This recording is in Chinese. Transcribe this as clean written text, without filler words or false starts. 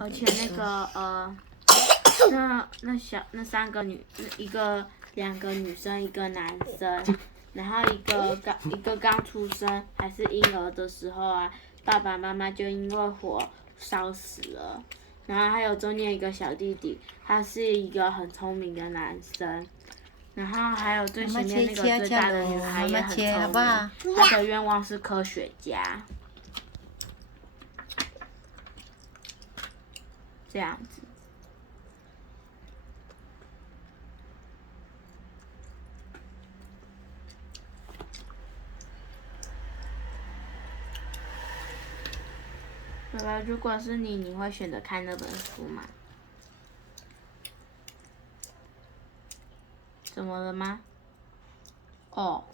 而且那个那三个两个女生，一个男生，然后一个刚出生还是婴儿的时候啊，爸爸妈妈就因为火烧死了。然后还有中间一个小弟弟，他是一个很聪明的男生。然后还有最前面那个最大的女孩也很聪明，她的愿望是科学家。这样子。爸爸，如果是你，你会选择看那本书吗？怎么了吗？哦。